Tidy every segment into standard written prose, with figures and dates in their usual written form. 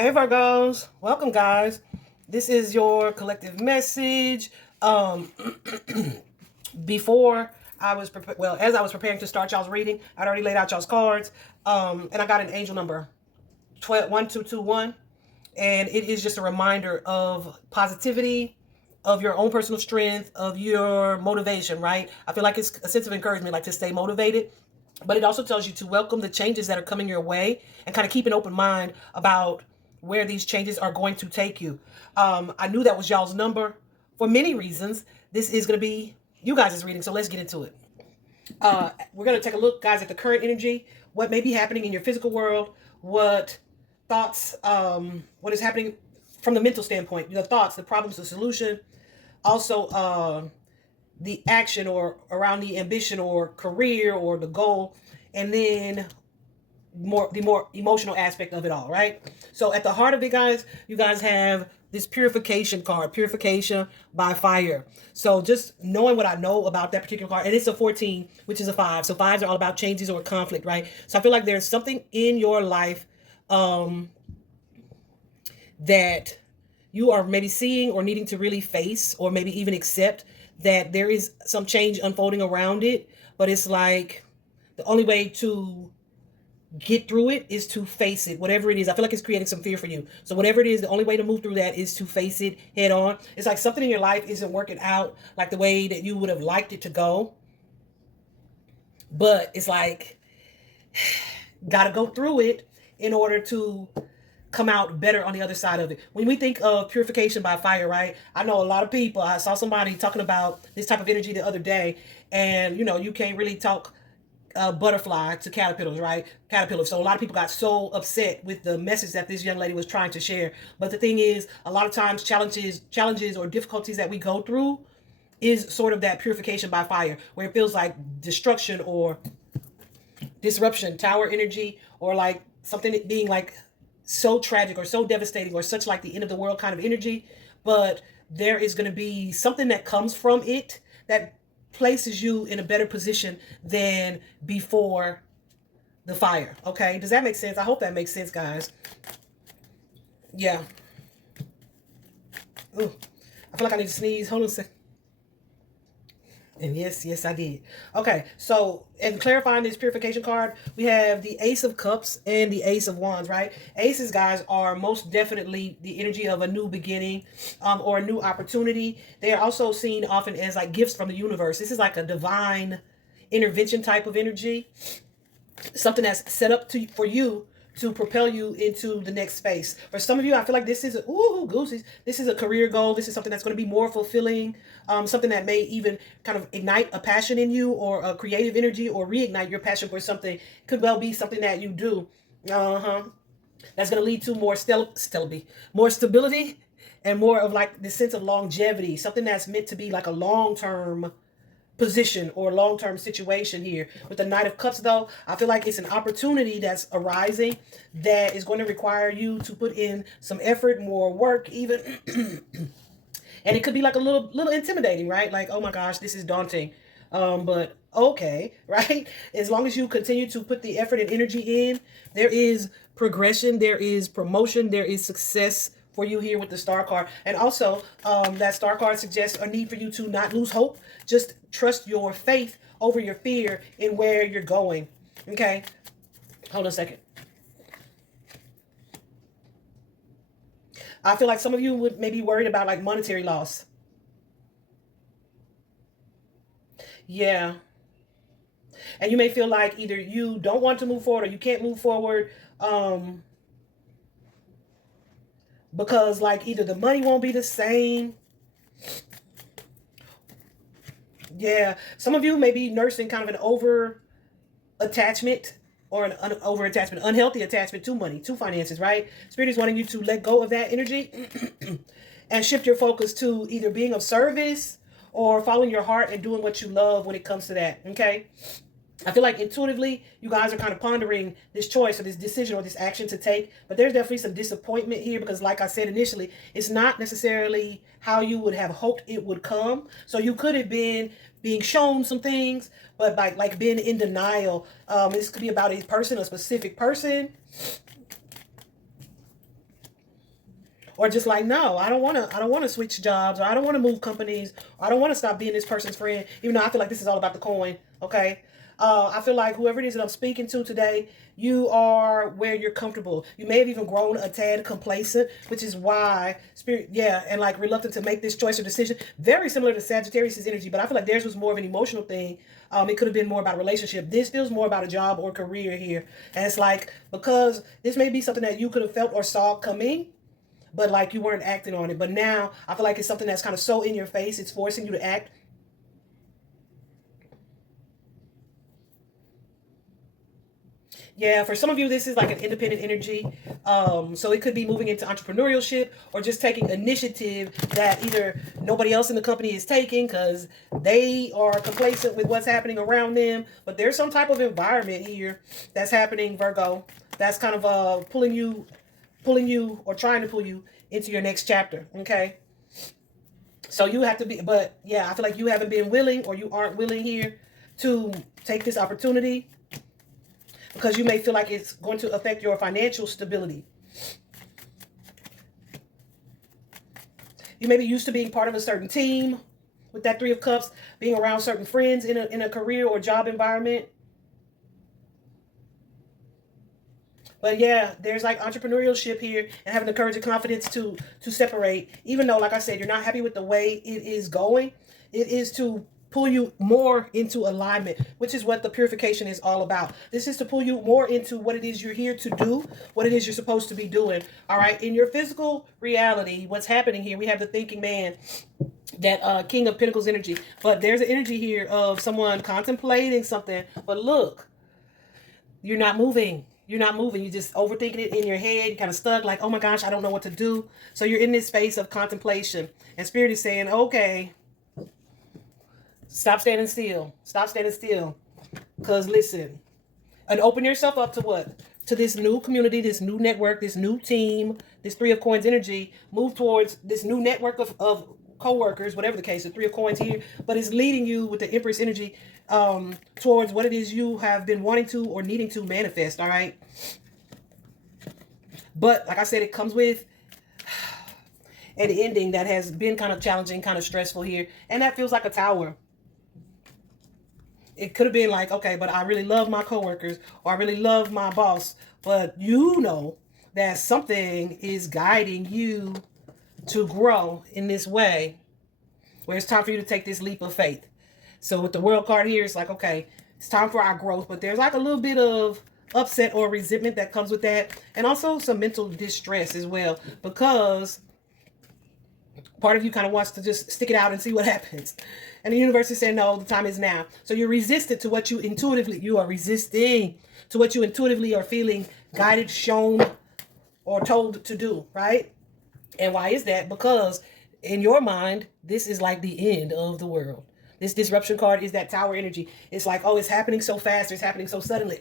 Hey Virgos, welcome guys. This is your collective message. Um, before I was as I was preparing to start y'all's reading, I'd already laid out y'all's cards. And I got an angel number 121221, and it is just a reminder of positivity, of your own personal strength, of your motivation. Right? I feel like it's a sense of encouragement, like to stay motivated. But it also tells you to welcome the changes that are coming your way and kind of keep an open mind about where these changes are going to take you. I knew that was y'all's number for many reasons. This is going to be you guys' reading, so let's get into it. We're going to take a look, guys, at the current energy, what may be happening in your physical world, what thoughts, what is happening from the mental standpoint, the thoughts, the problems, the solution, also the action or around the ambition or career or the goal, and then more emotional aspect of it all, right? So at the heart of it, guys, you guys have this purification card, purification by fire. So just knowing what I know about that particular card, and it's a 14, which is a 5. So fives are all about changes or conflict, right? So I feel like there's something in your life um that you are maybe seeing or needing to really face or maybe even accept that there is some change unfolding around it, but it's like the only way to get through it is to face it, whatever it is. I feel like it's creating some fear for you. So whatever it is, the only way to move through that is to face it head on. It's like something in your life isn't working out like the way that you would have liked it to go, but it's like got to go through it in order to come out better on the other side of it. When we think of purification by fire, right? I know a lot of people. I saw somebody talking about this type of energy the other day, and you can't really talk butterfly to caterpillars, right? Caterpillars. So a lot of people got so upset with the message that this young lady was trying to share. But the thing is, a lot of times challenges or difficulties that we go through is sort of that purification by fire, where it feels like destruction or disruption, tower energy, or like something being like so tragic or so devastating or such like the end of the world kind of energy. But there is going to be something that comes from it that places you in a better position than before the fire. Okay, does that make sense? I hope that makes sense, guys. Yeah. Ooh, I feel like I need to sneeze. Hold on a second. And yes, I did. Okay, so and clarifying this purification card, we have the Ace of Cups and the Ace of Wands, right? Aces, guys, are most definitely the energy of a new beginning, or a new opportunity. They are also seen often as like gifts from the universe. This is like a divine intervention type of energy, something that's set up to for you to propel you into the next space. For some of you, I feel like this is goosies. This is a career goal. This is something that's going to be more fulfilling. Something that may even kind of ignite a passion in you or a creative energy or reignite your passion for something. Could well be something that you do. That's going to lead to more stability and more of like the sense of longevity. Something that's meant to be like a long term position or long-term situation here. With the Knight of Cups, though, I feel like it's an opportunity that's arising that is going to require you to put in some effort, more work even. And it could be like a little intimidating, right? Like, oh my gosh, this is daunting. But okay, right? As long as you continue to put the effort and energy in, there is progression, there is promotion, there is success for you here with the star card. And also, that star card suggests a need for you to not lose hope. Just trust your faith over your fear in where you're going. Okay? Hold on a second. I feel like some of you would maybe worried about like monetary loss. Yeah. And you may feel like either you don't want to move forward or you can't move forward because like either the money won't be the same. Yeah. Some of you may be nursing kind of an over attachment or an over attachment, unhealthy attachment to money, to finances, right? Spirit is wanting you to let go of that energy and shift your focus to either being of service or following your heart and doing what you love when it comes to that. Okay. I feel like intuitively you guys are kind of pondering this choice or this decision or this action to take, but there's definitely some disappointment here because like I said initially, it's not necessarily how you would have hoped it would come. So you could have been being shown some things, but like being in denial. This could be about a person, a specific person. or just like, no, I don't want to switch jobs, or I don't want to move companies, or I don't want to stop being this person's friend, even though I feel like this is all about the coin. Okay. I feel like whoever it is that I'm speaking to today, you are where you're comfortable. You may have even grown a tad complacent, which is why spirit, yeah, and like reluctant to make this choice or decision. Very similar to Sagittarius' energy, but I feel like theirs was more of an emotional thing. It could have been more about a relationship. This feels more about a job or career here. And it's like, because this may be something that you could have felt or saw coming, but like you weren't acting on it. But now I feel like it's something that's kind of so in your face, it's forcing you to act. Yeah, for some of you, this is like an independent energy. So it could be moving into entrepreneurship or just taking initiative that either nobody else in the company is taking because they are complacent with what's happening around them. But there's some type of environment here that's happening, Virgo, that's kind of pulling you or trying to pull you into your next chapter. Okay. So you have to be, but yeah, I feel like you haven't been willing, or you aren't willing here to take this opportunity, because you may feel like it's going to affect your financial stability. You may be used to being part of a certain team with that Three of Cups, being around certain friends in a career or job environment. But yeah, there's like entrepreneurship here and having the courage and confidence to separate. Even though, like I said, you're not happy with the way it is going, it is to pull you more into alignment, which is what the purification is all about. This is to pull you more into what it is you're here to do, what it is you're supposed to be doing. All right. In your physical reality, what's happening here, we have the thinking man, that King of Pentacles energy. But there's an energy here of someone contemplating something. But look, you're not moving. You're not moving. You're just overthinking it in your head. You're kind of stuck, like, oh my gosh, I don't know what to do. So you're in this space of contemplation. And Spirit is saying, okay, stop standing still. Stop standing still. Because listen, and open yourself up to what? To this new community, this new network, this new team, this Three of Coins energy. Move towards this new network of co-workers, whatever the case, the Three of Coins here. But it's leading you with the Empress energy towards what it is you have been wanting to or needing to manifest, all right? But like I said, it comes with an ending that has been kind of challenging, kind of stressful here. And that feels like a tower. It could have been like, okay, but I really love my coworkers, or I really love my boss. But you know that something is guiding you to grow in this way, where it's time for you to take this leap of faith. So with the World card here, it's like, okay, it's time for our growth. But there's like a little bit of upset or resentment that comes with that. And also some mental distress as well, because part of you kind of wants to just stick it out and see what happens. And the universe is saying, no, the time is now. So you're resistant to what you are resisting to what you intuitively are feeling guided, shown, or told to do, right? And why is that? Because in your mind, this is like the end of the world. This disruption card is that tower energy. It's like, oh, it's happening so fast. It's happening so suddenly.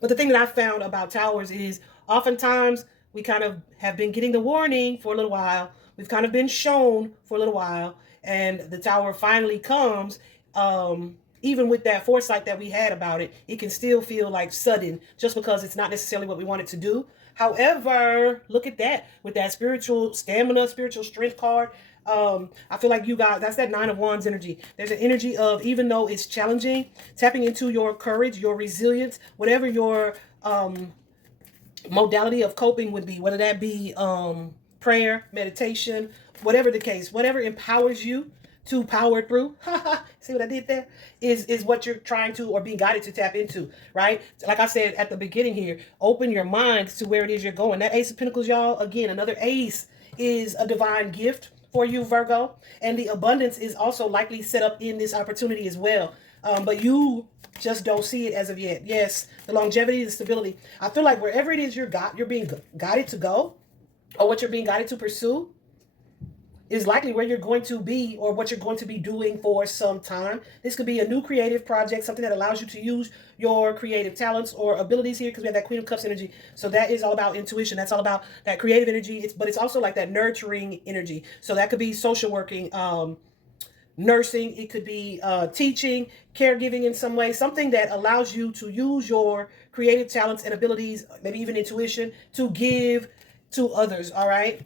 But the thing that I found about towers is oftentimes we kind of have been getting the warning for a little while. We've kind of been shown for a little while. And the tower finally comes. Even with that foresight that we had about it, it can still feel like sudden just because it's not necessarily what we want it to do. However, look at that with that spiritual stamina, spiritual strength card. I feel like you guys, that's that Nine of Wands energy. There's an energy of, even though it's challenging, tapping into your courage, your resilience, whatever your modality of coping would be, whether that be prayer, meditation, whatever the case, whatever empowers you to power through. See what I did there? Is what you're trying to, or being guided to, tap into, right? Like I said at the beginning here, open your mind to where it is you're going. That Ace of Pentacles, y'all, again, another ace is a divine gift for you, Virgo. And the abundance is also likely set up in this opportunity as well. But you just don't see it as of yet. Yes, the longevity, the stability. I feel like wherever it is you're being guided to go, or what you're being guided to pursue, is likely where you're going to be, or what you're going to be doing for some time. This could be a new creative project, something that allows you to use your creative talents or abilities here, because we have that Queen of Cups energy. So that is all about intuition. That's all about that creative energy. But it's also like that nurturing energy. So that could be social working, nursing. It could be teaching, caregiving in some way, something that allows you to use your creative talents and abilities, maybe even intuition, to give to others. All right.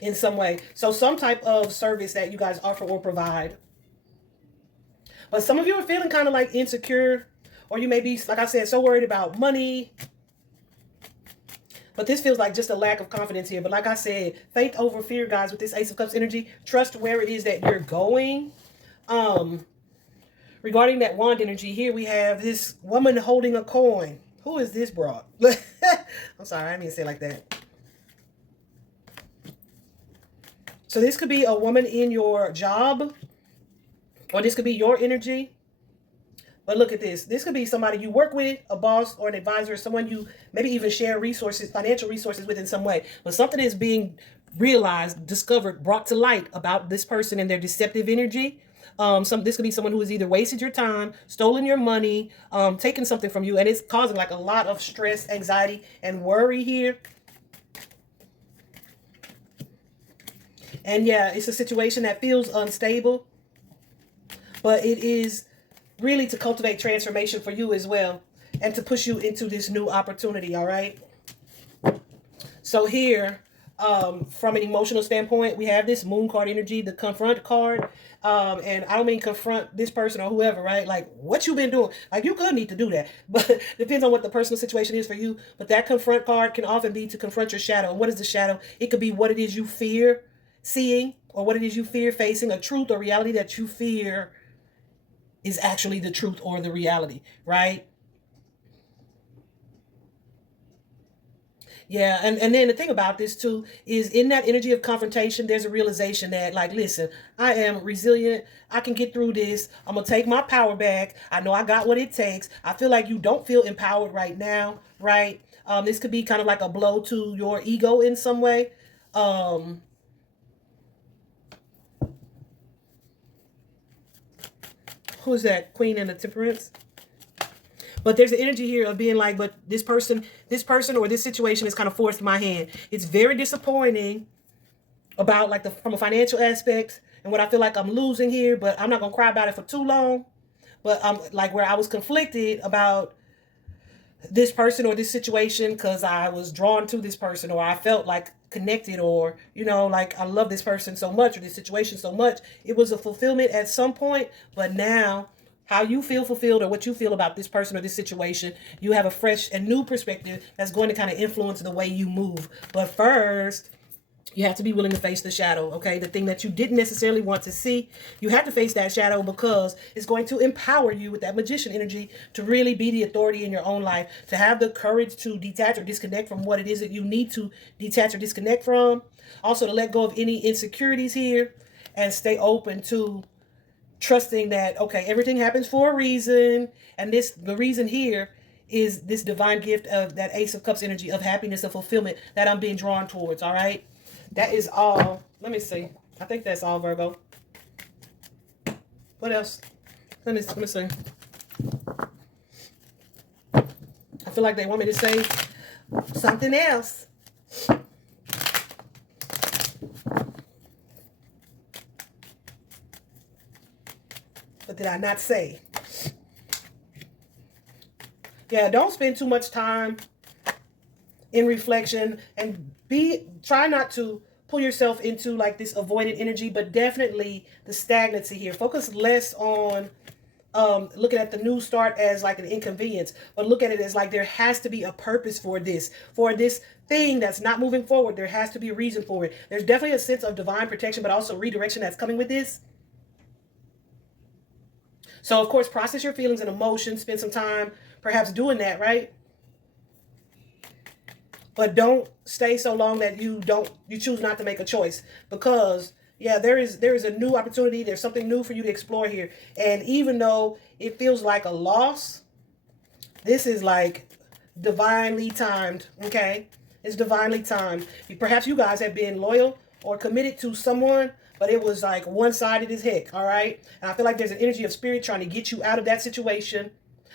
in some way. So some type of service that you guys offer or provide. But some of you are feeling kind of like insecure, or you may be, like I said, so worried about money. But this feels like just a lack of confidence here. But like I said, faith over fear, guys, with this Ace of Cups energy. Trust where it is that you're going. Regarding that wand energy, here we have this woman holding a coin. Who is this broad? I'm sorry, I didn't mean to say it like that. So this could be a woman in your job, or this could be your energy. But look at this. This could be somebody you work with, a boss or an advisor, someone you maybe even share resources, financial resources with in some way. But something is being realized, discovered, brought to light about this person and their deceptive energy. This could be someone who has either wasted your time, stolen your money, taken something from you, and it's causing like a lot of stress, anxiety, and worry here. And yeah, it's a situation that feels unstable, but it is really to cultivate transformation for you as well, and to push you into this new opportunity. All right. So here, from an emotional standpoint, we have this moon card energy, the confront card. And I don't mean confront this person or whoever, right? Like what you've been doing. Like you could need to do that, but depends on what the personal situation is for you. But that confront card can often be to confront your shadow. And what is the shadow? It could be what it is you fear seeing, or what it is you fear facing, a truth or reality that you fear is actually the truth or the reality, right? Yeah, and then the thing about this too is in that energy of confrontation, there's a realization that, like, listen, I am resilient. I can get through this. I'm gonna take my power back. I know I got what it takes. I feel like you don't feel empowered right now, right? This could be kind of like a blow to your ego in some way. Who's that? Queen and the Temperance. But there's an energy here of being like, but this person or this situation has kind of forced my hand. It's very disappointing about like from a financial aspect and what I feel like I'm losing here, but I'm not gonna cry about it for too long. But I'm like where I was conflicted about this person or this situation because I was drawn to this person, or I felt like connected, or like I love this person so much or this situation so much. It was a fulfillment at some point, but now how you feel fulfilled or what you feel about this person or this situation, you have a fresh and new perspective that's going to kind of influence the way you move. But first, you have to be willing to face the shadow, okay? The thing that you didn't necessarily want to see, you have to face that shadow because it's going to empower you with that magician energy to really be the authority in your own life, to have the courage to detach or disconnect from what it is that you need to detach or disconnect from. Also to let go of any insecurities here and stay open to trusting that, okay, everything happens for a reason. And the reason here is this divine gift of that Ace of Cups energy of happiness and fulfillment that I'm being drawn towards, all right? That is all. Let me see. I think that's all, Virgo. What else? Let me see. I feel like they want me to say something else. But did I not say? Yeah, don't spend too much time in reflection, and try not to pull yourself into like this avoidant energy, but definitely the stagnancy here. Focus less on looking at the new start as like an inconvenience, but look at it as like there has to be a purpose for this thing that's not moving forward. There has to be a reason for it. There's definitely a sense of divine protection, but also redirection that's coming with this. So of course, process your feelings and emotions, spend some time perhaps doing that, right? But don't stay so long that you choose not to make a choice, because yeah, there is a new opportunity. There's something new for you to explore here. And even though it feels like a loss, this is like divinely timed, okay? It's divinely timed. Perhaps you guys have been loyal or committed to someone, but it was like one-sided as heck, all right? And I feel like there's an energy of spirit trying to get you out of that situation.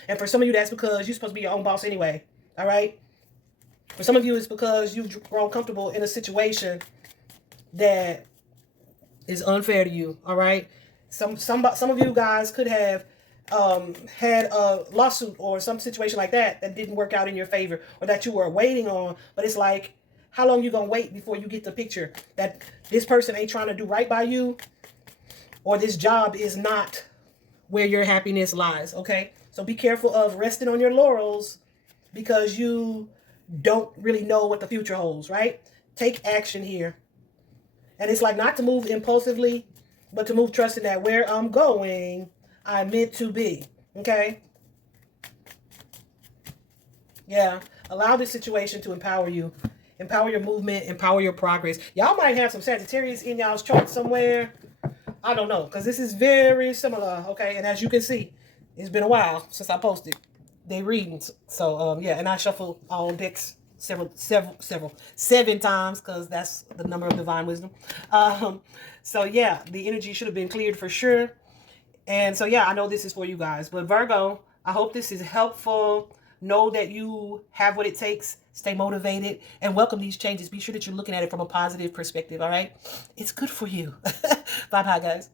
And for some of you, that's because you're supposed to be your own boss anyway, all right? For some of you, it's because you've grown comfortable in a situation that is unfair to you, all right? Some of you guys could have had a lawsuit or some situation like that that didn't work out in your favor, or that you were waiting on. But it's like, How long you gonna wait before you get the picture that this person ain't trying to do right by you, or this job is not where your happiness lies, okay? So be careful of resting on your laurels because you don't really know what the future holds, right? Take action here. And it's like not to move impulsively, but to move trusting that where I'm going, I'm meant to be, okay? Yeah, allow this situation to empower you. Empower your movement, empower your progress. Y'all might have some Sagittarius in y'all's chart somewhere. I don't know, because this is very similar, okay? And as you can see, it's been a while since I posted they readings. So, yeah, and I shuffle all decks seven times, because that's the number of divine wisdom. So, yeah, the energy should have been cleared for sure. And so, yeah, I know this is for you guys. But Virgo, I hope this is helpful. Know that you have what it takes. Stay motivated and welcome these changes. Be sure that you're looking at it from a positive perspective, all right? It's good for you. Bye-bye, guys.